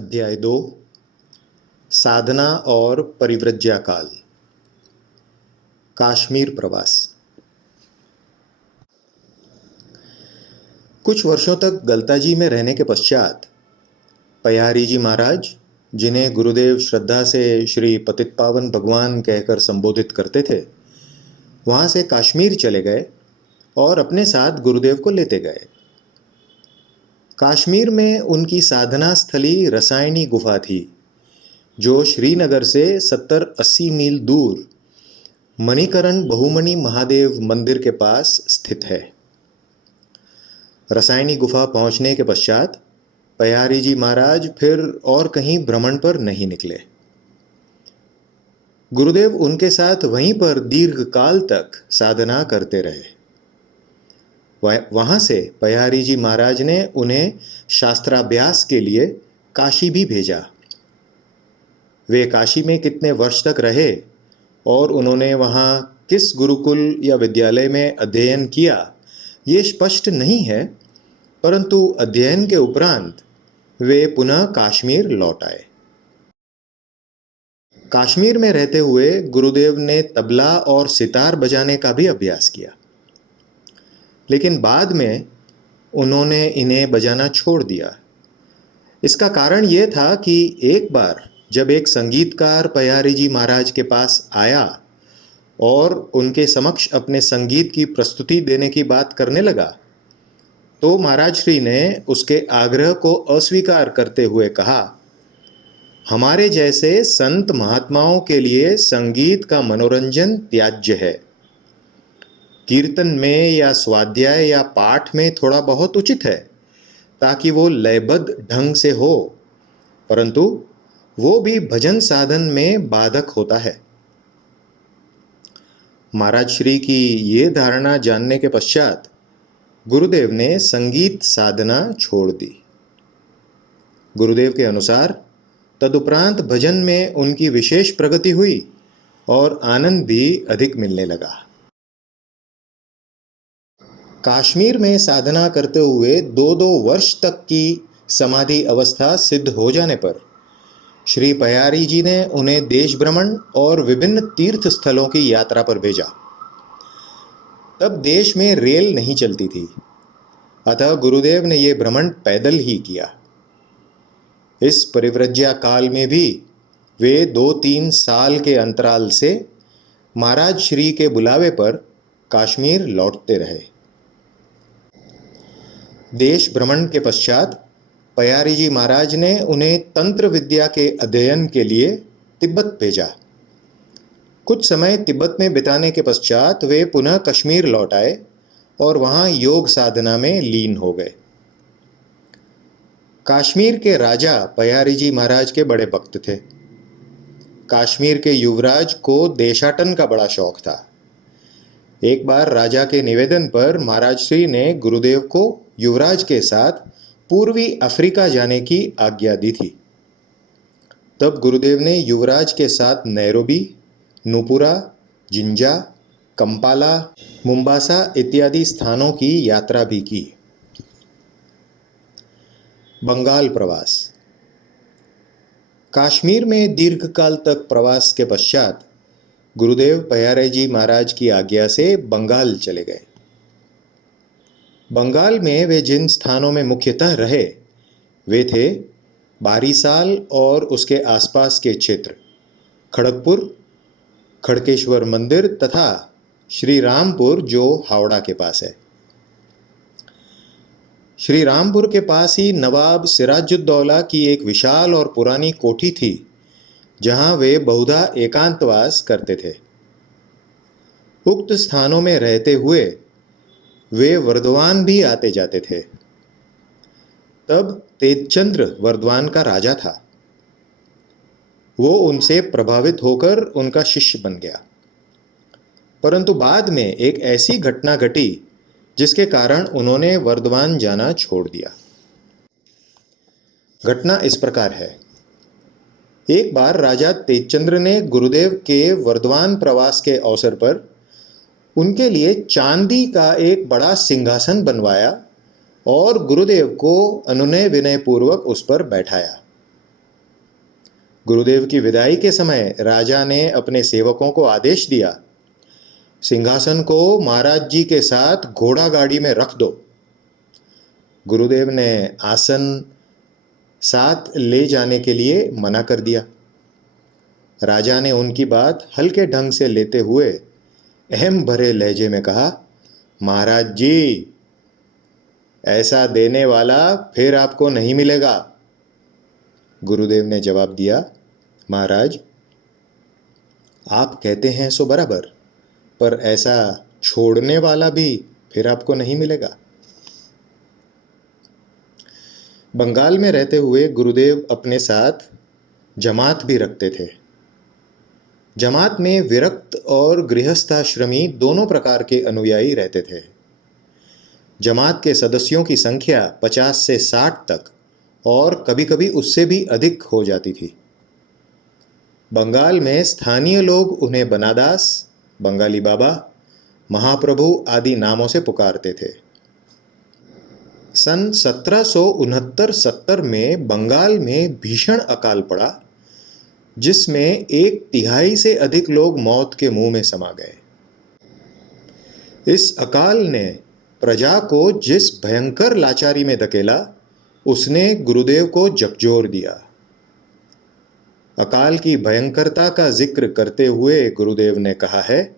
अध्याय 2 साधना और परिव्रज्या काल। काश्मीर प्रवास। कुछ वर्षों तक गलताजी में रहने के पश्चात पयारी जी महाराज, जिन्हें गुरुदेव श्रद्धा से श्री पतित पावन भगवान कहकर संबोधित करते थे, वहां से कश्मीर चले गए और अपने साथ गुरुदेव को लेते गए। कश्मीर में उनकी साधना स्थली रसायनी गुफा थी, जो श्रीनगर से 70-80 मील दूर मणिकरण बहुमणि महादेव मंदिर के पास स्थित है। रसायनी गुफा पहुंचने के पश्चात पयारी जी महाराज फिर और कहीं भ्रमण पर नहीं निकले। गुरुदेव उनके साथ वहीं पर दीर्घ काल तक साधना करते रहे। वहां से पयारी जी महाराज ने उन्हें शास्त्राभ्यास के लिए काशी भी भेजा। वे काशी में कितने वर्ष तक रहे और उन्होंने वहां किस गुरुकुल या विद्यालय में अध्ययन किया, ये स्पष्ट नहीं है, परंतु अध्ययन के उपरांत वे पुनः कश्मीर लौट आए। कश्मीर में रहते हुए गुरुदेव ने तबला और सितार बजाने का भी अभ्यास किया, लेकिन बाद में उन्होंने इन्हें बजाना छोड़ दिया। इसका कारण यह था कि एक बार जब एक संगीतकार पयारी जी महाराज के पास आया और उनके समक्ष अपने संगीत की प्रस्तुति देने की बात करने लगा, तो महाराज श्री ने उसके आग्रह को अस्वीकार करते हुए कहा, हमारे जैसे संत महात्माओं के लिए संगीत का मनोरंजन त्याज्य है। कीर्तन में या स्वाध्याय या पाठ में थोड़ा बहुत उचित है, ताकि वो लयबद्ध ढंग से हो, परंतु वो भी भजन साधन में बाधक होता है। महाराज श्री की ये धारणा जानने के पश्चात गुरुदेव ने संगीत साधना छोड़ दी। गुरुदेव के अनुसार तदुपरांत भजन में उनकी विशेष प्रगति हुई और आनंद भी अधिक मिलने लगा। कश्मीर में साधना करते हुए 2-2 वर्ष तक की समाधि अवस्था सिद्ध हो जाने पर श्री पयारी जी ने उन्हें देश भ्रमण और विभिन्न तीर्थ स्थलों की यात्रा पर भेजा। तब देश में रेल नहीं चलती थी, अतः गुरुदेव ने यह भ्रमण पैदल ही किया। इस परिव्रज्या काल में भी वे 2-3 साल के अंतराल से महाराज श्री के बुलावे पर कश्मीर लौटते रहे। देश भ्रमण के पश्चात पयारी जी महाराज ने उन्हें तंत्र विद्या के अध्ययन के लिए तिब्बत भेजा। कुछ समय तिब्बत में बिताने के पश्चात वे पुनः कश्मीर लौट आए और वहां योग साधना में लीन हो गए। कश्मीर के राजा पयारी जी महाराज के बड़े भक्त थे। कश्मीर के युवराज को देशाटन का बड़ा शौक था। एक बार राजा के निवेदन पर महाराज श्री ने गुरुदेव को युवराज के साथ पूर्वी अफ्रीका जाने की आज्ञा दी थी। तब गुरुदेव ने युवराज के साथ नैरोबी, नुपुरा, जिंजा, कंपाला, मुंबासा इत्यादि स्थानों की यात्रा भी की। बंगाल प्रवास। कश्मीर में दीर्घकाल तक प्रवास के पश्चात गुरुदेव पयारी जी महाराज की आज्ञा से बंगाल चले गए। बंगाल में वे जिन स्थानों में मुख्यतः रहे वे थे बारीसाल और उसके आसपास के क्षेत्र, खड़गपुर, खड़केश्वर मंदिर तथा श्री रामपुर, जो हावड़ा के पास है। श्री रामपुर के पास ही नवाब सिराजुद्दौला की एक विशाल और पुरानी कोठी थी, जहां वे बहुधा एकांतवास करते थे। उक्त स्थानों में रहते हुए वे वर्धमान भी आते जाते थे। तब तेजचंद्र वर्धमान का राजा था। वो उनसे प्रभावित होकर उनका शिष्य बन गया, परंतु बाद में एक ऐसी घटना घटी जिसके कारण उन्होंने वर्धमान जाना छोड़ दिया। घटना इस प्रकार है। एक बार राजा तेजचंद्र ने गुरुदेव के वर्धमान प्रवास के अवसर पर उनके लिए चांदी का एक बड़ा सिंहासन बनवाया और गुरुदेव को अनुनय विनय पूर्वक उस पर बैठाया। गुरुदेव की विदाई के समय राजा ने अपने सेवकों को आदेश दिया, सिंहासन को महाराज जी के साथ घोड़ा गाड़ी में रख दो। गुरुदेव ने आसन साथ ले जाने के लिए मना कर दिया। राजा ने उनकी बात हल्के ढंग से लेते हुए अहम भरे लहजे में कहा, महाराज जी, ऐसा देने वाला फिर आपको नहीं मिलेगा। गुरुदेव ने जवाब दिया, महाराज, आप कहते हैं सो बराबर, पर ऐसा छोड़ने वाला भी फिर आपको नहीं मिलेगा। बंगाल में रहते हुए गुरुदेव अपने साथ जमात भी रखते थे। जमात में विरक्त और गृहस्थाश्रमी दोनों प्रकार के अनुयायी रहते थे। जमात के सदस्यों की संख्या 50 से 60 तक और कभी-कभी उससे भी अधिक हो जाती थी। बंगाल में स्थानीय लोग उन्हें बनादास, बंगाली बाबा, महाप्रभु आदि नामों से पुकारते थे। सन 1769-70 में बंगाल में भीषण अकाल पड़ा, जिसमें 1/3 से अधिक लोग मौत के मुंह में समा गए। इस अकाल ने प्रजा को जिस भयंकर लाचारी में धकेला, उसने गुरुदेव को झकझोर दिया। अकाल की भयंकरता का जिक्र करते हुए गुरुदेव ने कहा है,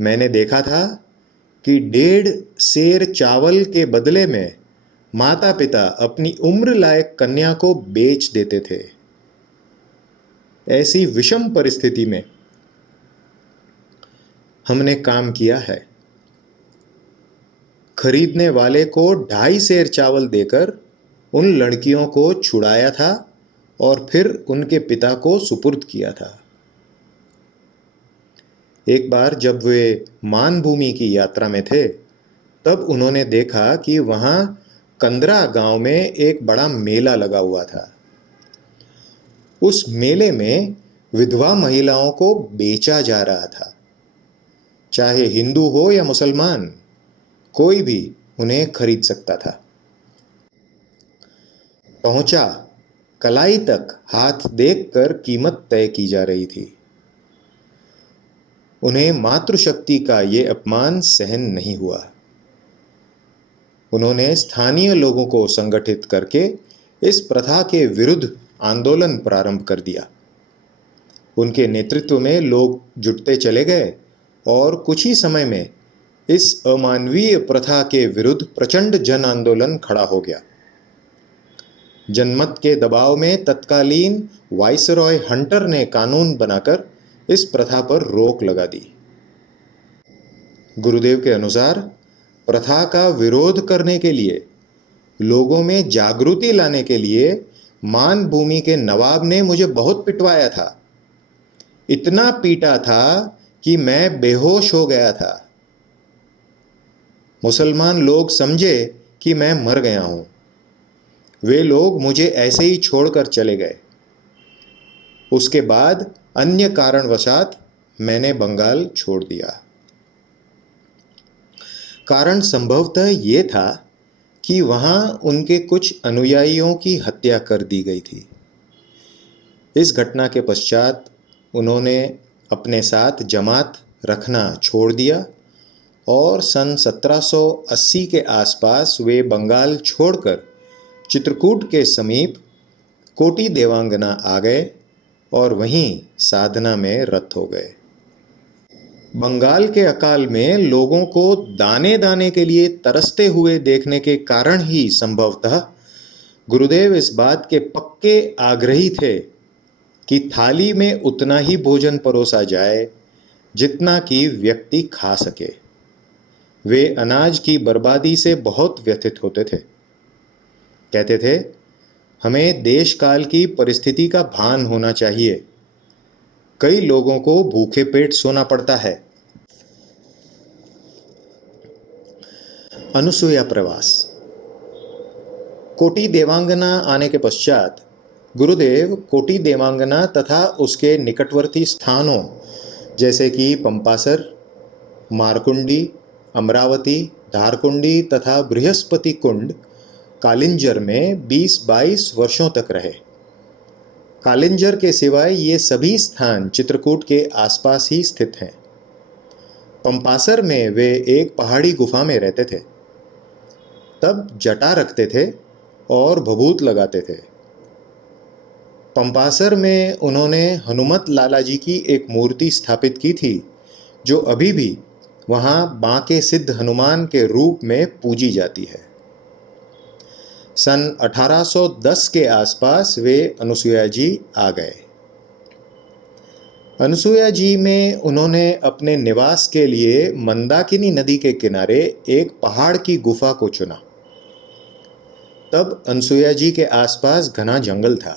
मैंने देखा था कि 1.5 सेर चावल के बदले में माता पिता अपनी उम्र लायक कन्या को बेच देते थे। ऐसी विषम परिस्थिति में हमने काम किया है। खरीदने वाले को 2.5 सेर चावल देकर उन लड़कियों को छुड़ाया था और फिर उनके पिता को सुपुर्द किया था। एक बार जब वे मानभूमि की यात्रा में थे, तब उन्होंने देखा कि वहां कंदरा गांव में एक बड़ा मेला लगा हुआ था। उस मेले में विधवा महिलाओं को बेचा जा रहा था। चाहे हिंदू हो या मुसलमान, कोई भी उन्हें खरीद सकता था। पहुंचा, कलाई तक हाथ देखकर कीमत तय की जा रही थी। उन्हें मातृशक्ति का ये अपमान सहन नहीं हुआ। उन्होंने स्थानीय लोगों को संगठित करके इस प्रथा के विरुद्ध आंदोलन प्रारंभ कर दिया। उनके नेतृत्व में लोग जुटते चले गए और कुछ ही समय में इस अमानवीय प्रथा के विरुद्ध प्रचंड जन आंदोलन खड़ा हो गया। जनमत के दबाव में तत्कालीन वाइसरॉय हंटर ने कानून बनाकर इस प्रथा पर रोक लगा दी। गुरुदेव के अनुसार प्रथा का विरोध करने के लिए, लोगों में जागृति लाने के लिए मानभूमि के नवाब ने मुझे बहुत पिटवाया था। इतना पीटा था कि मैं बेहोश हो गया था। मुसलमान लोग समझे कि मैं मर गया हूं। वे लोग मुझे ऐसे ही छोड़कर चले गए। उसके बाद अन्य कारणवशात मैंने बंगाल छोड़ दिया। कारण संभवतः ये था कि वहां उनके कुछ अनुयायियों की हत्या कर दी गई थी। इस घटना के पश्चात उन्होंने अपने साथ जमात रखना छोड़ दिया और सन 1780 के आसपास वे बंगाल छोड़कर चित्रकूट के समीप कोटी देवांगना आ गए और वहीं साधना में रत हो गए। बंगाल के अकाल में लोगों को दाने दाने के लिए तरसते हुए देखने के कारण ही संभवतः गुरुदेव इस बात के पक्के आग्रही थे कि थाली में उतना ही भोजन परोसा जाए जितना कि व्यक्ति खा सके। वे अनाज की बर्बादी से बहुत व्यथित होते थे। कहते थे, हमें देश काल की परिस्थिति का भान होना चाहिए। कई लोगों को भूखे पेट सोना पड़ता है। अनुसूया प्रवास। कोटी देवांगना आने के पश्चात गुरुदेव कोटी देवांगना तथा उसके निकटवर्ती स्थानों जैसे कि पंपासर, मारकुंडी, अमरावती, धारकुंडी तथा बृहस्पति कुंड, कालिंजर में 20-22 वर्षों तक रहे। कालिंजर के सिवाय ये सभी स्थान चित्रकूट के आसपास ही स्थित हैं। पंपासर में वे एक पहाड़ी गुफा में रहते थे। तब जटा रखते थे और भभूत लगाते थे। पंपासर में उन्होंने हनुमत लाला जी की एक मूर्ति स्थापित की थी, जो अभी भी वहाँ बांके सिद्ध हनुमान के रूप में पूजी जाती है। सन 1810 के आसपास वे अनुसुईया जी आ गए। अनुसुईया जी में उन्होंने अपने निवास के लिए मंदाकिनी नदी के किनारे एक पहाड़ की गुफा को चुना। तब अनुसुईया जी के आसपास घना जंगल था।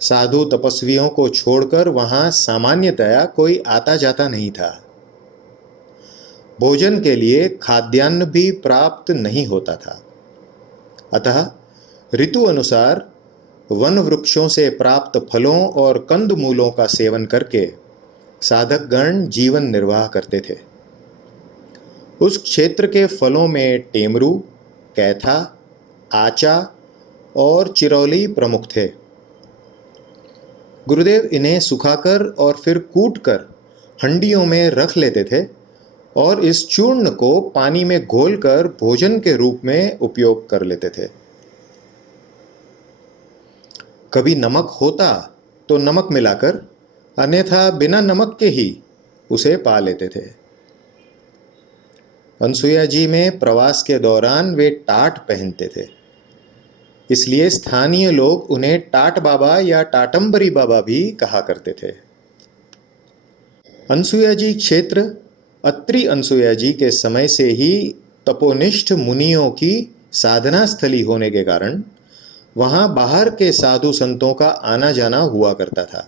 साधु तपस्वियों को छोड़कर वहां सामान्यतया कोई आता जाता नहीं था। भोजन के लिए खाद्यान्न भी प्राप्त नहीं होता था। अतः ऋतु अनुसार वन वृक्षों से प्राप्त फलों और कंद मूलों का सेवन करके साधकगण जीवन निर्वाह करते थे। उस क्षेत्र के फलों में टेमरू, कैथा, आचा और चिरौली प्रमुख थे। गुरुदेव इन्हें सुखाकर और फिर कूटकर हंडियों में रख लेते थे और इस चूर्ण को पानी में घोलकर भोजन के रूप में उपयोग कर लेते थे। कभी नमक होता तो नमक मिलाकर, अन्यथा बिना नमक के ही उसे पा लेते थे। अनुसुईया जी में प्रवास के दौरान वे टाट पहनते थे, इसलिए स्थानीय लोग उन्हें टाट बाबा या टाटंबरी बाबा भी कहा करते थे। अनुसुईया जी क्षेत्र अत्रि अनुसुईया जी के समय से ही तपोनिष्ठ मुनियों की साधना स्थली होने के कारण वहां बाहर के साधु संतों का आना जाना हुआ करता था।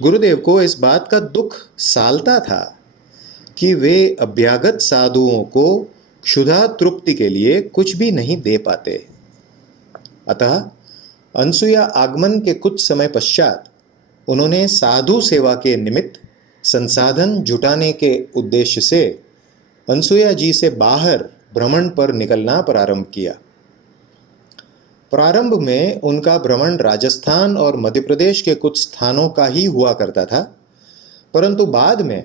गुरुदेव को इस बात का दुख सालता था कि वे अभ्यागत साधुओं को क्षुधा तृप्ति के लिए कुछ भी नहीं दे पाते। अतः अनुसुईया आगमन के कुछ समय पश्चात उन्होंने साधु सेवा के निमित्त संसाधन जुटाने के उद्देश्य से अनुसुईया जी से बाहर भ्रमण पर निकलना प्रारंभ किया। प्रारंभ में उनका भ्रमण राजस्थान और मध्य प्रदेश के कुछ स्थानों का ही हुआ करता था, परंतु बाद में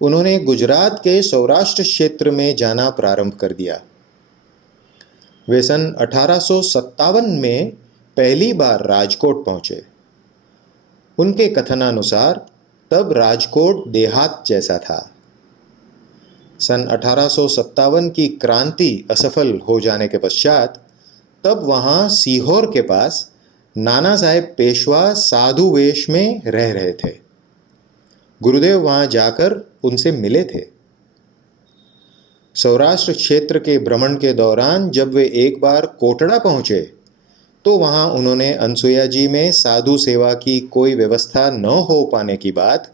उन्होंने गुजरात के सौराष्ट्र क्षेत्र में जाना प्रारंभ कर दिया। वे सन 1857 में पहली बार राजकोट पहुंचे। उनके कथनानुसार तब राजकोट देहात जैसा था। सन 1857 की क्रांति असफल हो जाने के पश्चात तब वहां सीहोर के पास नाना साहेब पेशवा साधु वेश में रह रहे थे। गुरुदेव वहां जाकर उनसे मिले थे। सौराष्ट्र क्षेत्र के भ्रमण के दौरान जब वे एक बार कोटड़ा पहुंचे तो वहां उन्होंने अनुसुईया जी में साधु सेवा की कोई व्यवस्था न हो पाने की बात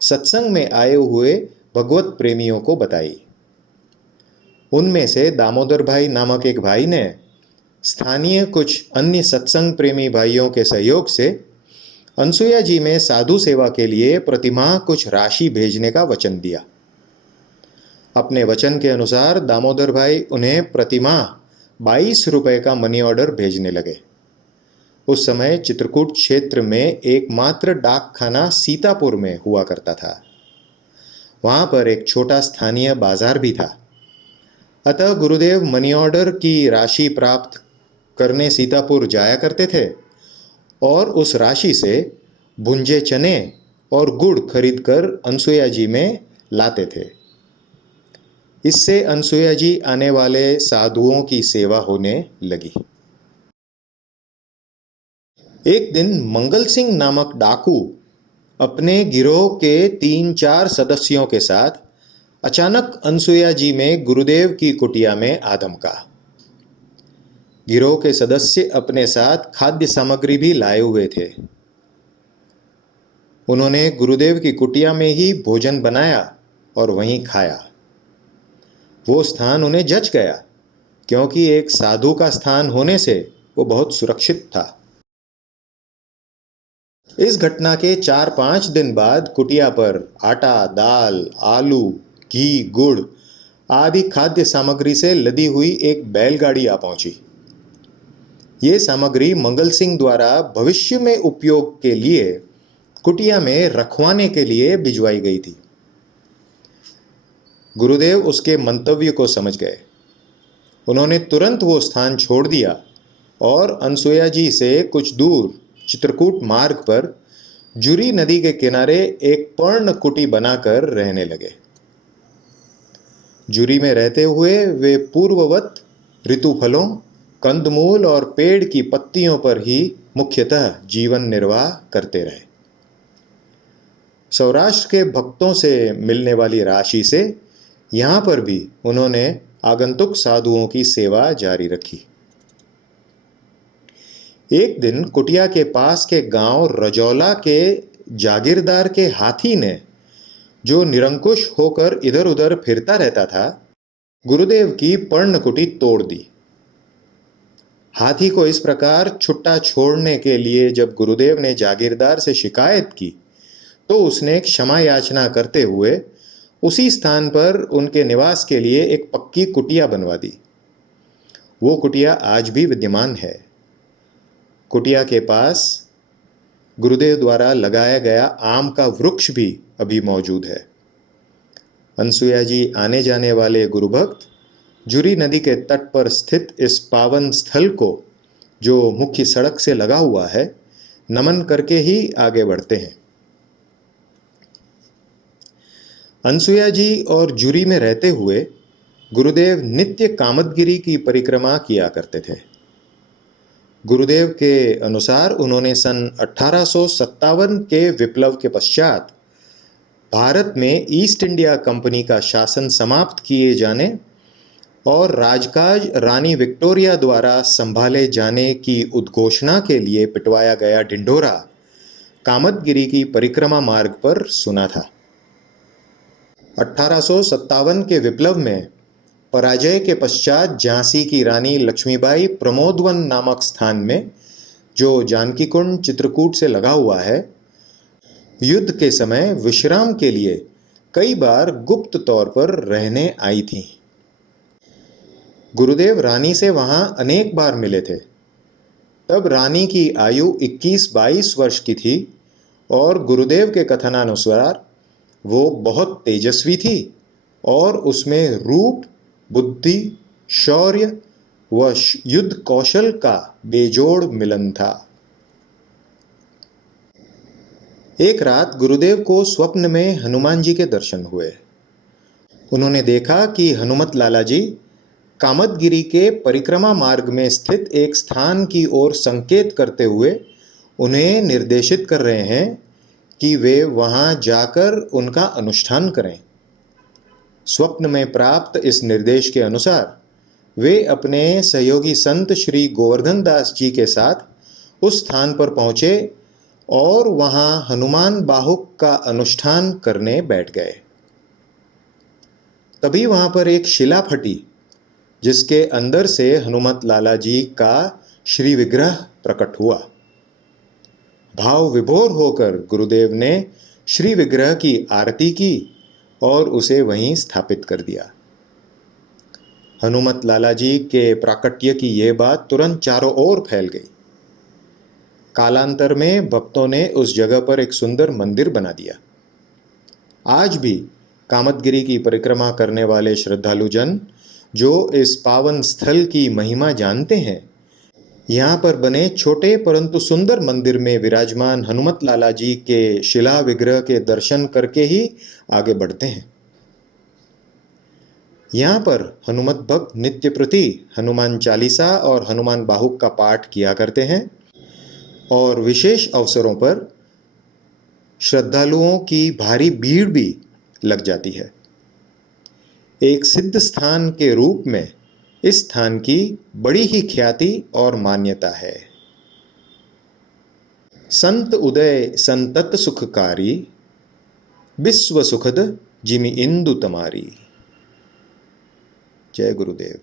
सत्संग में आए हुए भगवत प्रेमियों को बताई। उनमें से दामोदर भाई नामक एक भाई ने स्थानीय कुछ अन्य सत्संग प्रेमी भाइयों के सहयोग से अनुसुईया जी में साधु सेवा के लिए प्रतिमाह कुछ राशि भेजने का वचन दिया। अपने वचन के अनुसार दामोदर भाई उन्हें प्रतिमाह 22 रुपए का मनी ऑर्डर भेजने लगे। उस समय चित्रकूट क्षेत्र में एकमात्र डाकखाना सीतापुर में हुआ करता था। वहां पर एक छोटा स्थानीय बाजार भी था। अतः गुरुदेव मनी ऑर्डर की राशि प्राप्त करने सीतापुर जाया करते थे और उस राशि से भुंजे चने और गुड़ खरीदकर अनुसुईया जी में लाते थे। इससे अनुसुईया जी आने वाले साधुओं की सेवा होने लगी। एक दिन मंगल सिंह नामक डाकू अपने गिरोह के 3-4 सदस्यों के साथ अचानक अनुसुईया जी में गुरुदेव की कुटिया में आ धमका। गिरोह के सदस्य अपने साथ खाद्य सामग्री भी लाए हुए थे। उन्होंने गुरुदेव की कुटिया में ही भोजन बनाया और वहीं खाया। वो स्थान उन्हें जच गया, क्योंकि एक साधु का स्थान होने से वो बहुत सुरक्षित था। इस घटना के 4-5 दिन बाद कुटिया पर आटा, दाल, आलू, घी, गुड़ आदि खाद्य सामग्री से लदी हुई एक बैलगाड़ी आ पहुंची। ये सामग्री मंगल सिंह द्वारा भविष्य में उपयोग के लिए कुटिया में रखवाने के लिए भिजवाई गई थी। गुरुदेव उसके मंतव्य को समझ गए। उन्होंने तुरंत वो स्थान छोड़ दिया और अनसुया जी से कुछ दूर चित्रकूट मार्ग पर जुरी नदी के किनारे एक पर्ण कुटी बनाकर रहने लगे। जुरी में रहते हुए वे पूर्ववत ऋतुफलों, कंदमूल और पेड़ की पत्तियों पर ही मुख्यतः जीवन निर्वाह करते रहे। सौराष्ट्र के भक्तों से मिलने वाली राशि से यहाँ पर भी उन्होंने आगंतुक साधुओं की सेवा जारी रखी। एक दिन कुटिया के पास के गांव रजौला के जागीरदार के हाथी ने, जो निरंकुश होकर इधर उधर फिरता रहता था, गुरुदेव की पर्णकुटी तोड़ दी। हाथी को इस प्रकार छुट्टा छोड़ने के लिए जब गुरुदेव ने जागीरदार से शिकायत की तो उसने क्षमा याचना करते हुए उसी स्थान पर उनके निवास के लिए एक पक्की कुटिया बनवा दी। वो कुटिया आज भी विद्यमान है। कुटिया के पास गुरुदेव द्वारा लगाया गया आम का वृक्ष भी अभी मौजूद है। अनसुया जी आने जाने वाले गुरुभक्त जुरी नदी के तट पर स्थित इस पावन स्थल को, जो मुख्य सड़क से लगा हुआ है, नमन करके ही आगे बढ़ते हैं। अनसुया जी और जुरी में रहते हुए गुरुदेव नित्य कामदगिरी की परिक्रमा किया करते थे। गुरुदेव के अनुसार उन्होंने सन 1857 के विप्लव के पश्चात भारत में ईस्ट इंडिया कंपनी का शासन समाप्त किए जाने और राजकाज रानी विक्टोरिया द्वारा संभाले जाने की उद्घोषणा के लिए पिटवाया गया ढिंढोरा कामदगिरी की परिक्रमा मार्ग पर सुना था। 1857 के विप्लव में पराजय के पश्चात झांसी की रानी लक्ष्मीबाई प्रमोदवन नामक स्थान में, जो जानकी कुंड चित्रकूट से लगा हुआ है, युद्ध के समय विश्राम के लिए कई बार गुप्त तौर पर रहने आई थीं। गुरुदेव रानी से वहां अनेक बार मिले थे। तब रानी की आयु 21-22 वर्ष की थी और गुरुदेव के कथनानुसार वो बहुत तेजस्वी थी और उसमें रूप, बुद्धि, शौर्य व युद्ध कौशल का बेजोड़ मिलन था। एक रात गुरुदेव को स्वप्न में हनुमान जी के दर्शन हुए। उन्होंने देखा कि हनुमत लाला जी कामदगिरी के परिक्रमा मार्ग में स्थित एक स्थान की ओर संकेत करते हुए उन्हें निर्देशित कर रहे हैं कि वे वहां जाकर उनका अनुष्ठान करें। स्वप्न में प्राप्त इस निर्देश के अनुसार वे अपने सहयोगी संत श्री गोवर्धन दास जी के साथ उस स्थान पर पहुंचे और वहां हनुमान बाहुक का अनुष्ठान करने बैठ गए। तभी वहां पर एक शिला फटी, जिसके अंदर से हनुमत लाला जी का श्री विग्रह प्रकट हुआ। भाव विभोर होकर गुरुदेव ने श्री विग्रह की आरती की और उसे वहीं स्थापित कर दिया। हनुमत लाला जी के प्राकट्य की यह बात तुरंत चारों ओर फैल गई। कालांतर में भक्तों ने उस जगह पर एक सुंदर मंदिर बना दिया। आज भी कामदगिरी की परिक्रमा करने वाले श्रद्धालु जन, जो इस पावन स्थल की महिमा जानते हैं, यहाँ पर बने छोटे परंतु सुंदर मंदिर में विराजमान हनुमत लाला जी के शिला विग्रह के दर्शन करके ही आगे बढ़ते हैं। यहाँ पर हनुमत भक्त नित्य प्रति हनुमान चालीसा और हनुमान बाहुक का पाठ किया करते हैं और विशेष अवसरों पर श्रद्धालुओं की भारी भीड़ भी लग जाती है। एक सिद्ध स्थान के रूप में इस स्थान की बड़ी ही ख्याति और मान्यता है। संत उदय संतत सुखकारी, विश्व सुखद जिमि इंदु तमारी। जय गुरुदेव।